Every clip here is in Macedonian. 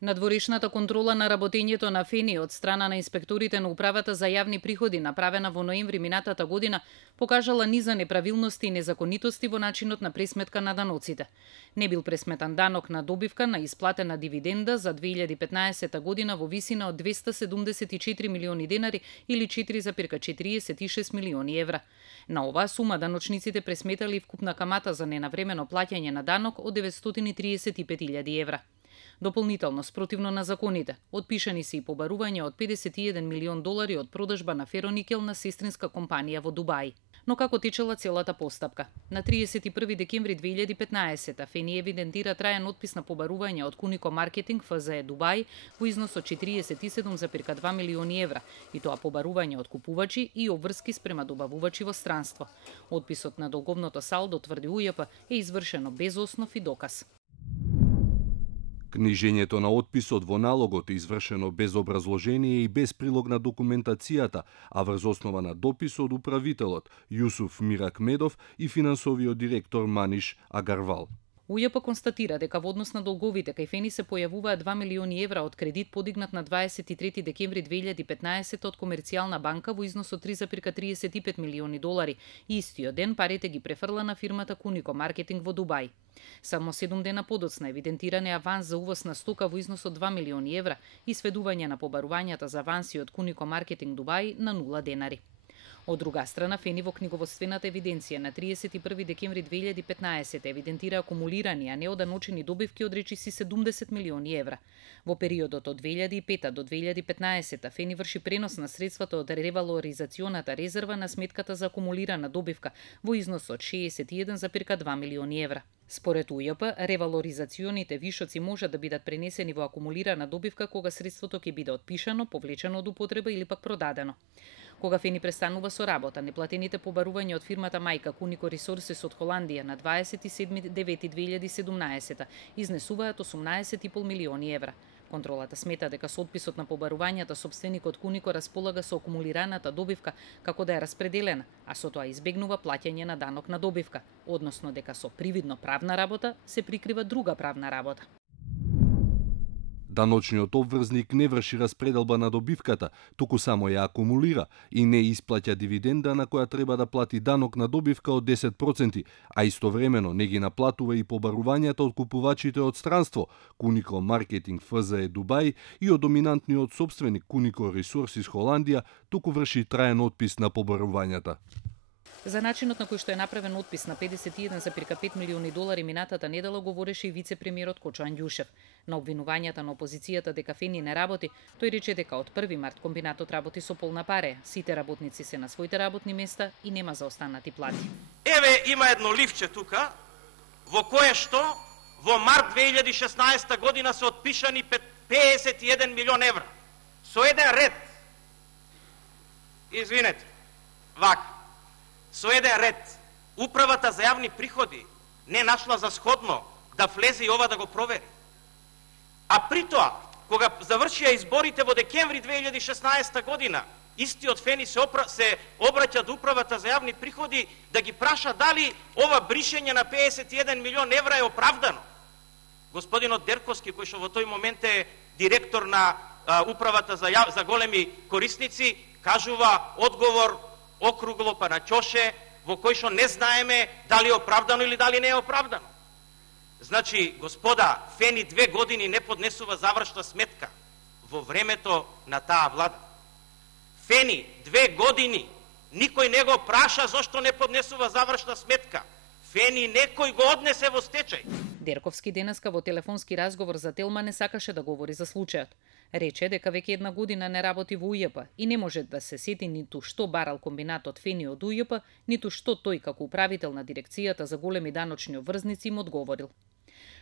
Надворешната контрола на работењето на ФЕНИ од страна на инспекторите на Управата за јавни приходи, направена во ноември минатата година, покажала низа неправилности и незаконитости во начинот на пресметка на даноците. Не бил пресметан данок на добивка на исплатена дивиденда за 2015 година во висина од 274 милиони денари или 4,46 милиони евра. На оваа сума даночниците пресметали вкупна камата за ненавремено плаќање на данок од 935.000 евра. Дополнително, спротивно на законите, отпишани се и побарувања од 51 милион долари од продажба на фероникел на сестринска компанија во Дубај. Но како течела целата постапка? На 31 декември 2015 ФЕНИ евидентира траен отпис на побарувања од Кунико Маркетинг ФЗЕ Дубај во износ од 47,2 милиони евра, и тоа побарување од купувачи и обврски спрема добавувачи во странство. Отписот на долговното салдо, тврди УЈП, е извршено без основ и доказ. Книжењето на отписот во налогот е извршено без образложение и без прилог на документацијата, а врз основа на допис од управителот Јусуф Миракмедов и финансовиот директор Маниш Агарвал. УЈП констатира дека во однос на долговите кај ФЕНИ се појавуваат 2 милиони евра од кредит подигнат на 23 декември 2015 од Комерцијална банка во износ од 3,35 милиони долари и истиот ден парите ги префрла на фирмата Кунико Маркетинг во Дубај. Само 7 дена подоцна евидентиран е аванс за увоз на стока во износ од 2 милиони евра и сведување на побарувањата за аванси од Кунико Маркетинг Дубај на 0 денари. Од друга страна, ФЕНИ во книговодствената евиденција на 31 декември 2015 евидентира акумулирани, а неоданочени добивки од речиси 70 милиони евра. Во периодот од 2005 до 2015 ФЕНИ врши пренос на средствата од ревалоризационата резерва на сметката за акумулирана добивка во износ од 61,2 милиони евра. Според УЈП, ревалоризационите вишоци можат да бидат пренесени во акумулирана добивка кога средството ќе биде отпишано, повлечено од употреба или пак продадено. Кога ФЕНИ престанува со работа, неплатените побарувања од фирмата мајка Кунико Ресорсес од Холандија на 27.9.2017 изнесуваат 18,5 милиони евра. Контролата смета дека со отписот на побарувањата сопственикот Кунико располага со акумулираната добивка како да е распределена, а со тоа избегнува плаќање на данок на добивка, односно дека со привидно правна работа се прикрива друга правна работа. Даночниот обврзник не врши распределба на добивката, туку само ја акумулира и не исплаќа дивиденда на која треба да плати данок на добивка од 10%, а истовремено не ги наплатува и побарувањата од купувачите од странство, Кунико Маркетинг ФЗЕ Дубај и од доминантниот сопственик Кунико Ресорсис Холандија, туку врши траен отпис на побарувањата. За начинот на кој што е направен отпис на 51,5 милиони долари минатата недела говореше и вице-премиерот Кочо Андјушев. На обвинувањата на опозицијата дека ФЕНИ не работи, тој рече дека од 1 март комбинатот работи со полна паре, сите работници се на своите работни места и нема заостанати плати. Еве има едно ливче тука, во кое што во март 2016 година се отпишани 51 милион евра. Со еден ред. Извинете. Вака. Со еден ред, Управата за јавни приходи не нашла за сходно да влезе и ова да го провери. А при тоа, кога завршија изборите во декември 2016 година, истиот ФЕНИ се обраќа до Управата за јавни приходи да ги праша дали ова бришење на 51 милион евра е оправдано. Господинот Дерковски, кој што во тој момент е директор на Управата за големи корисници, кажува одговор округло па на ќоше, во кој што не знаеме дали е оправдано или дали не е оправдано. Значи, господа, ФЕНИ 2 години не поднесува завршна сметка во времето на таа влада. ФЕНИ 2 години никој не го праша зошто не поднесува завршна сметка. ФЕНИ некој го однесе во стечај. Дерковски денеска во телефонски разговор за Телма не сакаше да говори за случајот. Рече дека веќе една година не работи во УЈП и не може да се сети ниту што барал комбинатот ФЕНИ од УЈП, ниту што тој како управител на дирекцијата за големи даночни обврзници им одговорил.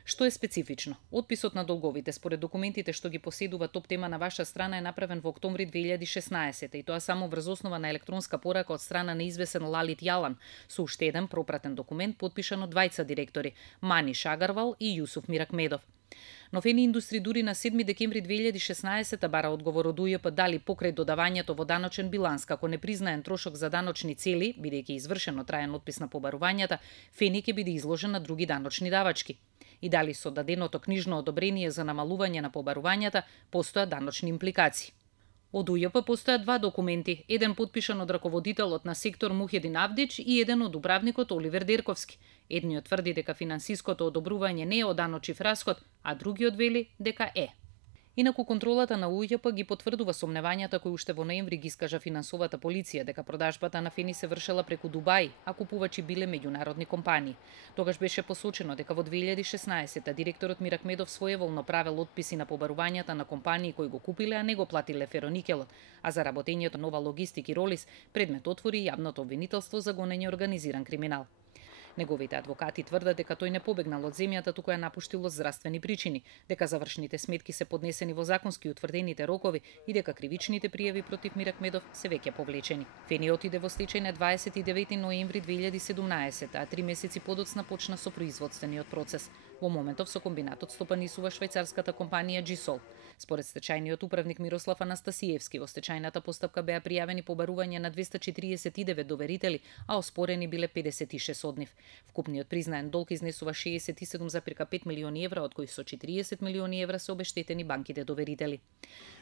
Што е специфично? Отписот на долговите според документите што ги поседува топ тема на ваша страна е направен во октомври 2016 и тоа само врз основа на електронска порака од страна на извесен Лалит Јалан со уште еден пропратен документ подпишан од двајца директори Маниш Агарвал и Јусуф Миракмедов. Но ФЕНИ Индустри дури на 7 декември 2016 бара одговор од УЈП дали покрај додавањето во даночен биланс како непризнаен трошок за даночни цели, бидејќи извршено траен отпис на побарувањата, ФЕНИ ќе биде изложен на други даночни давачки. и дали со даденото книжно одобрение за намалување на побарувањата постојат даночни импликации. Од УЈП постојат два документи, еден потпишан од раководителот на сектор Мухедин Авдич и еден од управникот Оливер Дерковски. Едниот тврди дека финансиското одобрување не е оданочив расход, а другиот вели дека е. Инаку контролата на УЈП ги потврдува сомневањата кои уште во ноември ги искажа финансовата полиција дека продажбата на фени се вршела преку Дубај, а купувачи биле меѓународни компании. Тогаш беше посочено дека во 2016 директорот Мир Ахмедов своеволно правел отписи на побарувањата на компании кои го купиле, а не го платиле фероникелот, а за работењето Нова Логистик и Ролис предмет отвори јавното обвинителство за гонење организиран криминал. Неговите адвокати тврдат дека тој не побегнал од земјата, туку ја напуштил од здравствени причини, дека завршните сметки се поднесени во законски утврдените рокови и дека кривичните пријави против Мир Ахмедов се веќе повлечени. Фени отиде во стечај на 29 ноември 2017, а 3 месеци подоцна почна со производствениот процес. Во моментов со комбинатот стопанисува швајцарската компанија Джисол. Според стечајниот управник Мирослав Анастасиевски, во стечајната постапка беа пријавени побарувања на 249 доверители, а оспорени биле 56 од нив. Вкупниот признаен долг изнесува 67,5 милиони евра, од кои со 40 милиони евра се обештетени банките доверители.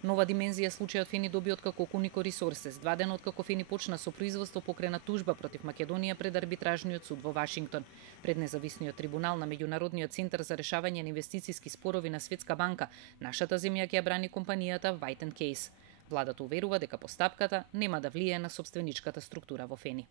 Нова димензија случајот Фени доби откако Кунико Ресорсес, 2 дена откако Фени почна со производство покрена тужба против Македонија пред арбитражниот суд во Вашингтон. Пред независниот трибунал на Меѓународниот центар за решавање на инвестициски спорови на Светска банка, нашата земја ќе ја брани компанијата White & Case. Владата уверува дека постапката нема да влијае на сопственичката структура во Фени.